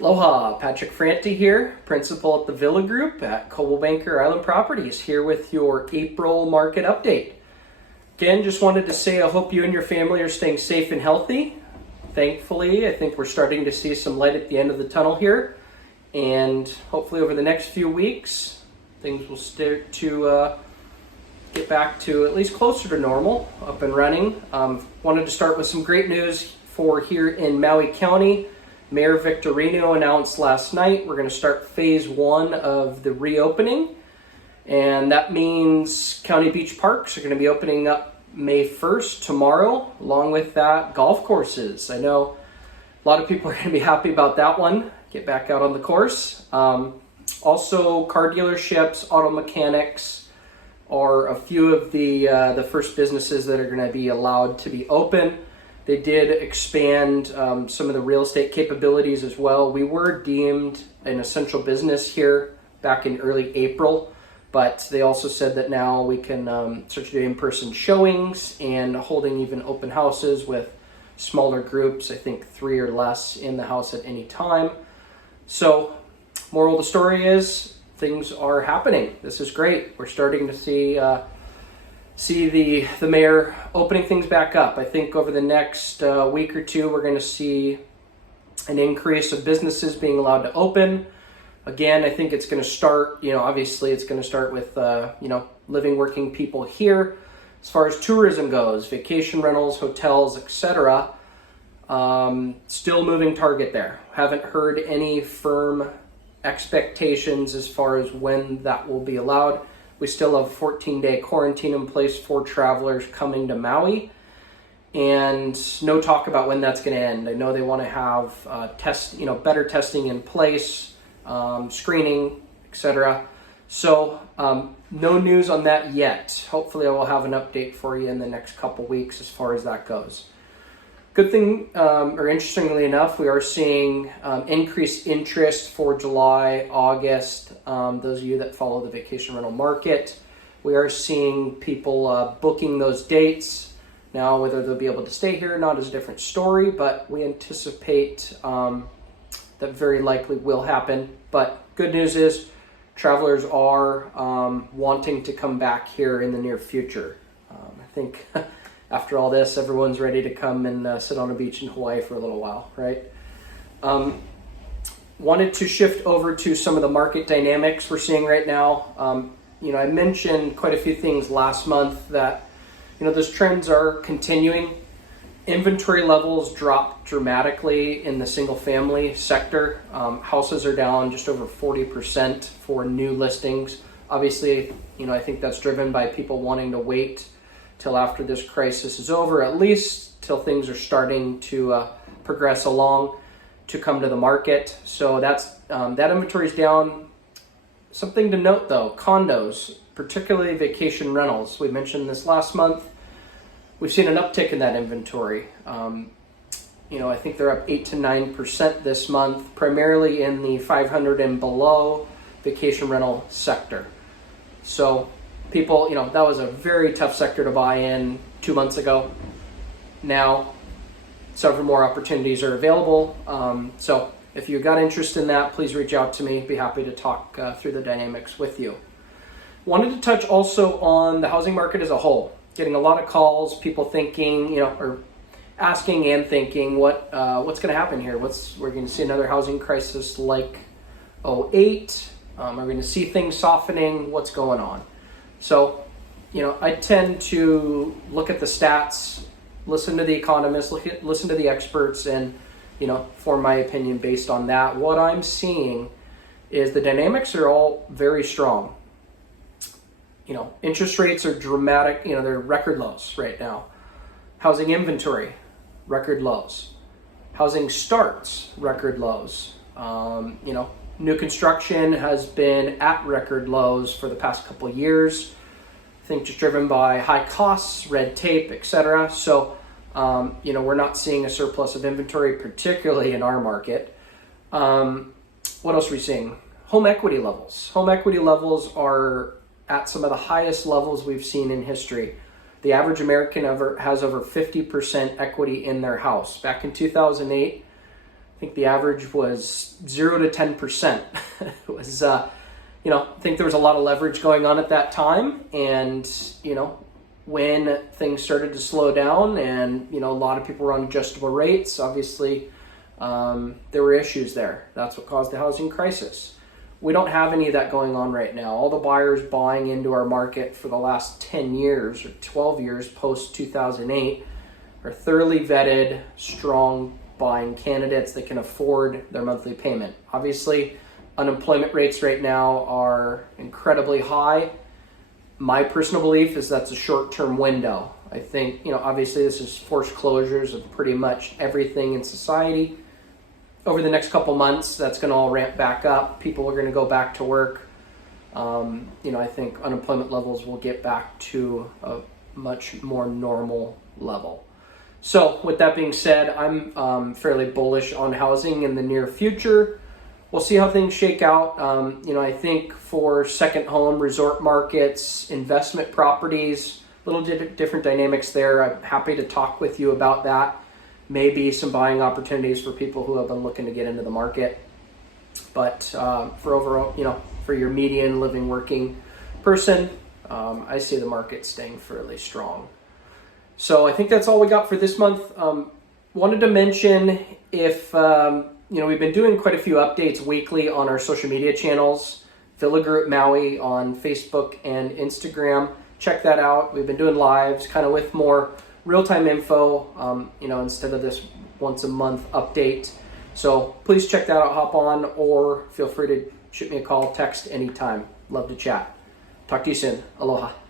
Aloha, Patrick Franta here, principal at the Villa Group at Coldwell Banker Island Properties, here with your April market update. Again, just wanted to say I hope you and your family are staying safe and healthy. Thankfully, I think we're starting to see some light at the end of the tunnel here, and hopefully over the next few weeks, things will start to get back to at least closer to normal, up and running. Wanted to start with some great news for here in Maui County. Mayor Victorino announced last night we're going to start phase 1 of the reopening, and that means county beach parks are going to be opening up May 1st, tomorrow. Along with that, golf courses. I know a lot of people are going to be happy about that one. Get back out on the course. Also, car dealerships, auto mechanics are a few of the first businesses that are going to be allowed to be open. They did expand some of the real estate capabilities as well. We were deemed an essential business here back in early April, but they also said that now we can start to do in-person showings and holding even open houses with smaller groups, I think 3 or less in the house at any time. So, moral of the story is things are happening. This is great. We're starting to see the mayor opening things back up. I think over the next week or two, we're going to see an increase of businesses being allowed to open. Again, I think it's going to start, obviously it's going to start with, living, working people here. As far as tourism goes, vacation rentals, hotels, etc., still moving target there. Haven't heard any firm expectations as far as when that will be allowed. We still have a 14-day quarantine in place for travelers coming to Maui, and no talk about when that's going to end. I know they want to have better testing in place, screening, etc. So no news on that yet. Hopefully I will have an update for you in the next couple weeks as far as that goes. Good thing, or interestingly enough, we are seeing increased interest for July, August. Those of you that follow the vacation rental market, we are seeing people booking those dates. Now, whether they'll be able to stay here or not is a different story, but we anticipate that very likely will happen. But good news is travelers are wanting to come back here in the near future. I think after all this, everyone's ready to come and sit on a beach in Hawaii for a little while, right? Wanted to shift over to some of the market dynamics we're seeing right now. I mentioned quite a few things last month that, those trends are continuing. Inventory levels dropped dramatically in the single family sector. Houses are down just over 40% for new listings. Obviously, I think that's driven by people wanting to wait till after this crisis is over, at least till things are starting to progress along to come to the market. So that inventory is down. Something to note though, condos, particularly vacation rentals. We mentioned this last month. We've seen an uptick in that inventory. I think they're up 8 to 9% this month, primarily in the 500 and below vacation rental sector. So people, that was a very tough sector to buy in 2 months ago. Now, several more opportunities are available. So if you got interest in that, please reach out to me. Be happy to talk through the dynamics with you. Wanted to touch also on the housing market as a whole. Getting a lot of calls, people thinking, or asking and thinking what's going to happen here. We're going to see another housing crisis like 2008. Are we going to see things softening? What's going on? So, I tend to look at the stats, listen to the economists, listen to the experts, and, form my opinion based on that. What I'm seeing is the dynamics are all very strong. Interest rates are dramatic, they're record lows right now. Housing inventory, record lows. Housing starts, record lows. New construction has been at record lows for the past couple of years. I think just driven by high costs, red tape, etc. So, we're not seeing a surplus of inventory, particularly in our market. What else are we seeing? Home equity levels. Home equity levels are at some of the highest levels we've seen in history. The average American has over 50% equity in their house. Back in 2008, I think the average was 0 to 10%. It was, I think there was a lot of leverage going on at that time. And, when things started to slow down and, a lot of people were on adjustable rates, obviously there were issues there. That's what caused the housing crisis. We don't have any of that going on right now. All the buyers buying into our market for the last 10 years or 12 years post 2008 are thoroughly vetted, strong buying candidates that can afford their monthly payment. Obviously, unemployment rates right now are incredibly high. My personal belief is that's a short-term window. I think, obviously this is forced closures of pretty much everything in society. Over the next couple months, that's going to all ramp back up. People are going to go back to work. I think unemployment levels will get back to a much more normal level. So with that being said, I'm fairly bullish on housing in the near future. We'll see how things shake out. I think for second home, resort markets, investment properties, a little different dynamics there. I'm happy to talk with you about that. Maybe some buying opportunities for people who have been looking to get into the market. But for overall, for your median living, working person, I see the market staying fairly strong. So I think that's all we got for this month. Wanted to mention if, we've been doing quite a few updates weekly on our social media channels, Villa Group Maui on Facebook and Instagram. Check that out. We've been doing lives kind of with more real-time info, instead of this once a month update. So please check that out, hop on, or feel free to shoot me a call, text anytime. Love to chat. Talk to you soon. Aloha.